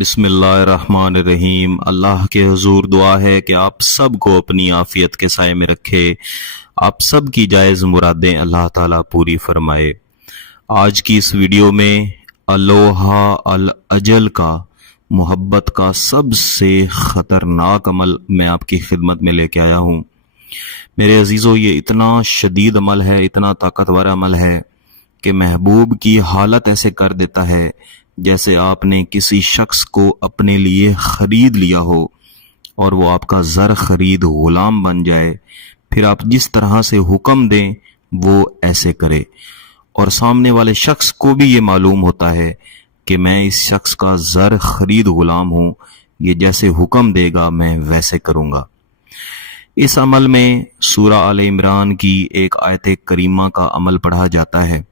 बिस्मिल्लाहिर्रहमानिर्रहीम। अल्लाह के हुजूर दुआ है कि आप सब को अपनी आफियत के साए में रखे, आप सब की जायज़ मुरादें अल्लाह ताला पूरी फरमाए। आज की इस वीडियो में अलोहा अल अजल का, मोहब्बत का सबसे ख़तरनाक अमल मैं आपकी खिदमत में लेके आया हूँ। मेरे अजीज़ों, ये इतना शदीद अमल है, इतना ताकतवर अमल है कि महबूब की हालत ऐसे कर देता है जैसे आपने किसी शख्स को अपने लिए खरीद लिया हो और वो आपका ज़र खरीद गुलाम बन जाए। फिर आप जिस तरह से हुक्म दें वो ऐसे करे, और सामने वाले शख्स को भी ये मालूम होता है कि मैं इस शख्स का ज़र खरीद गुलाम हूँ, ये जैसे हुक्म देगा मैं वैसे करूँगा। इस अमल में सूरा आले इमरान की एक आयत करीमा का अमल पढ़ा जाता है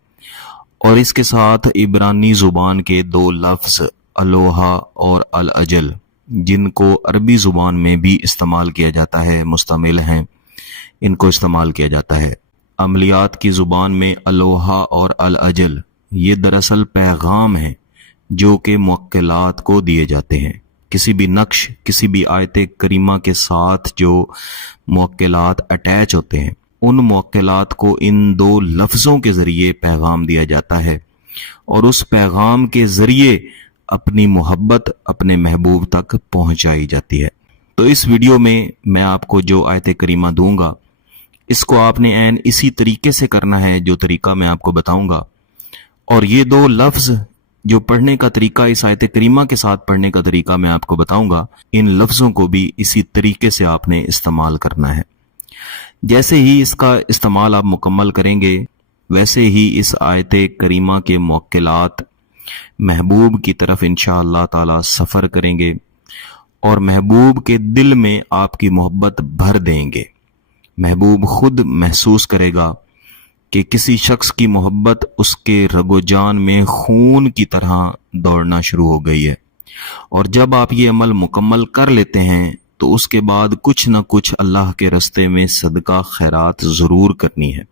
और इसके साथ इब्रानी ज़ुबान के दो लफ्ज़ अलोहा और अल अजल, जिनको अरबी ज़ुबान में भी इस्तेमाल किया जाता है, मुस्तमिल हैं, इनको इस्तेमाल किया जाता है। अमलियात की ज़ुबान में अलोहा और अल अजल ये दरअसल पैगाम हैं जो कि मुवक्किलात को दिए जाते हैं। किसी भी नक्श, किसी भी आयत करीमा के साथ जो मुवक्किलात अटैच होते हैं, उन मुवक्किलात को इन दो लफ्ज़ों के ज़रिए पैगाम दिया जाता है और उस पैगाम के ज़रिए अपनी मोहब्बत अपने महबूब तक पहुंचाई जाती है। तो इस वीडियो में मैं आपको जो आयत करीमा दूंगा, इसको आपने ऐन इसी तरीके से करना है जो तरीका मैं आपको बताऊंगा। और ये दो लफ्ज़ जो पढ़ने का तरीका, इस आयत करीमा के साथ पढ़ने का तरीका मैं आपको बताऊंगा, इन लफ्ज़ों को भी इसी तरीके से आपने इस्तेमाल करना है। जैसे ही इसका इस्तेमाल आप मुकम्मल करेंगे, वैसे ही इस आयत करीमा के मुवक्किलात महबूब की तरफ इंशाअल्लाह ताला सफ़र करेंगे और महबूब के दिल में आपकी मोहब्बत भर देंगे। महबूब खुद महसूस करेगा कि किसी शख्स की मोहब्बत उसके रगोजान में खून की तरह दौड़ना शुरू हो गई है। और जब आप ये अमल मुकम्मल कर लेते हैं तो उसके बाद कुछ न कुछ अल्लाह के रस्ते में सदका खैरात ज़रूर करनी है।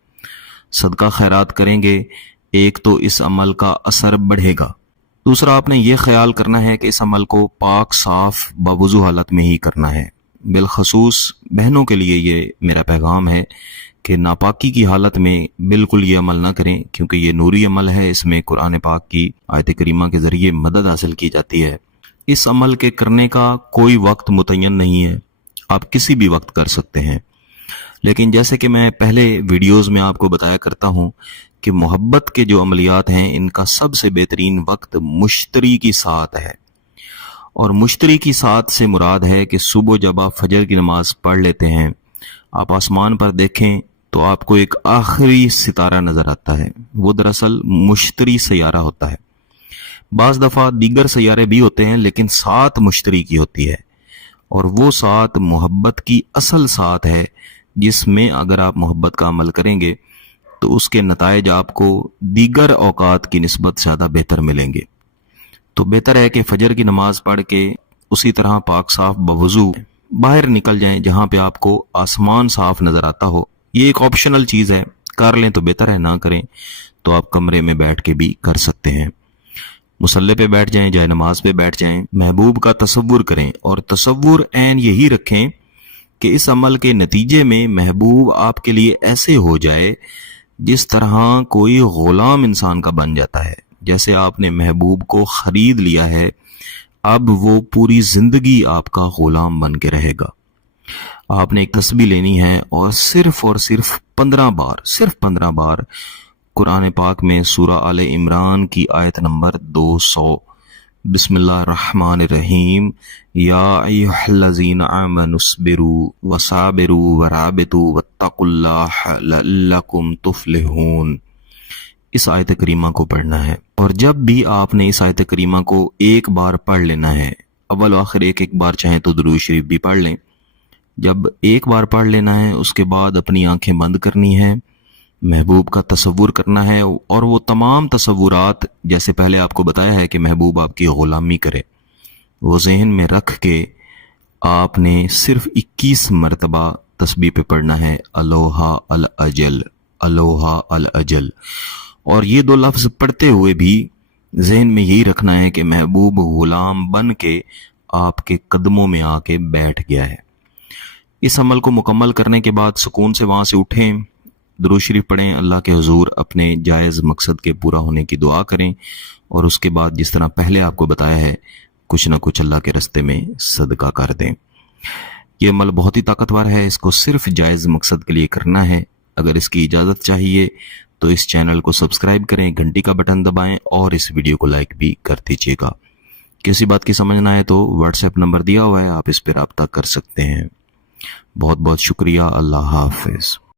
सदका खैरात करेंगे, एक तो इस अमल का असर बढ़ेगा, दूसरा आपने ये ख्याल करना है कि इस अमल को पाक साफ बावुज़ू हालत में ही करना है। बिलखसूस बहनों के लिए ये मेरा पैगाम है कि नापाकी की हालत में बिल्कुल ये अमल ना करें, क्योंकि ये नूरी अमल है, इसमें कुरान पाक की आयत करीमा के ज़रिए मदद हासिल की जाती है। इस अमल के करने का कोई वक्त मुतय्यन नहीं है, आप किसी भी वक्त कर सकते हैं। लेकिन जैसे कि मैं पहले वीडियोस में आपको बताया करता हूं कि मोहब्बत के जो अमलियात हैं, इनका सबसे बेहतरीन वक्त मुश्तरी की साथ है। और मुश्तरी की साथ से मुराद है कि सुबह जब आप फजर की नमाज पढ़ लेते हैं, आप आसमान पर देखें तो आपको एक आखिरी सितारा नजर आता है। वो दरअसल मुश्तरी सैयारा होता है। बाज़ दफ़ा दीगर सैयारे भी होते हैं, लेकिन सात मुश्तरी की होती है, और वो सात मोहब्बत की असल सात है, जिसमें अगर आप मोहब्बत का अमल करेंगे तो उसके नताइज आपको दीगर औकात की निस्बत ज़्यादा बेहतर मिलेंगे। तो बेहतर है कि फजर की नमाज पढ़ के उसी तरह पाक साफ बवुज़ू बाहर निकल जाएं जहां पे आपको आसमान साफ नजर आता हो। ये एक ऑप्शनल चीज़ है, कर लें तो बेहतर है, ना करें तो आप कमरे में बैठ के भी कर सकते हैं। मुसल्ले पे बैठ जाएं, जाए नमाज पे बैठ जाएं, महबूब का तसव्वुर करें और तसव्वुर ऐन यही रखें कि इस अमल के नतीजे में महबूब आपके लिए ऐसे हो जाए जिस तरह कोई गुलाम इंसान का बन जाता है। जैसे आपने महबूब को खरीद लिया है, अब वो पूरी जिंदगी आपका गुलाम बन के रहेगा। आपने एक तस्बीह लेनी है और सिर्फ 15 बार कुरान पाक में सूरा आले इमरान की आयत नंबर 200 बिस्मिल्लाहिर्रहमानिर्रहीम या अय्युहल्लज़ीना आमनुस्बिरू वसाबिरू वराबितू वत्तकुल्लाह लअल्लकुम तुफ्लिहून, इस आयत करीमा को पढ़ना है। और जब भी आपने इस आयत करीमा को एक बार पढ़ लेना है, अव्वल आखिर एक बार चाहे तो दुरूद शरीफ भी पढ़ लें। जब एक बार पढ़ लेना है, उसके बाद अपनी आंखें बंद करनी है, महबूब का तसव्वुर करना है, और वो तमाम तसव्वुरात जैसे पहले आपको बताया है कि महबूब आपकी गुलामी करे, वो जहन में रख के आपने सिर्फ 21 मरतबा तस्बीह पे पढ़ना है, अलोहा अल अजल, अलोहा अल अजल। और ये दो लफ्ज पढ़ते हुए भी ذہن میں یہی رکھنا ہے کہ محبوب غلام بن کے آپ کے قدموں میں آ کے بیٹھ گیا ہے۔ اس عمل کو مکمل کرنے کے بعد سکون سے وہاں سے اٹھیں، درود شریف پڑھیں، اللہ کے حضور اپنے جائز مقصد کے پورا ہونے کی دعا کریں، اور اس کے بعد جس طرح پہلے آپ کو بتایا ہے کچھ نہ کچھ اللہ کے رستے میں صدقہ کر دیں۔ یہ عمل بہت ہی طاقتور ہے، اس کو صرف جائز مقصد کے لیے کرنا ہے۔ اگر اس کی اجازت چاہیے تو اس چینل کو سبسکرائب کریں، گھنٹی کا بٹن دبائیں اور اس ویڈیو کو لائک بھی کر دیجیے گا۔ کسی بات کی سمجھ نہ آئے تو واٹس ایپ نمبر دیا ہوا ہے، آپ اس پہ رابطہ کر سکتے ہیں۔ بہت بہت شکریہ، اللہ حافظ۔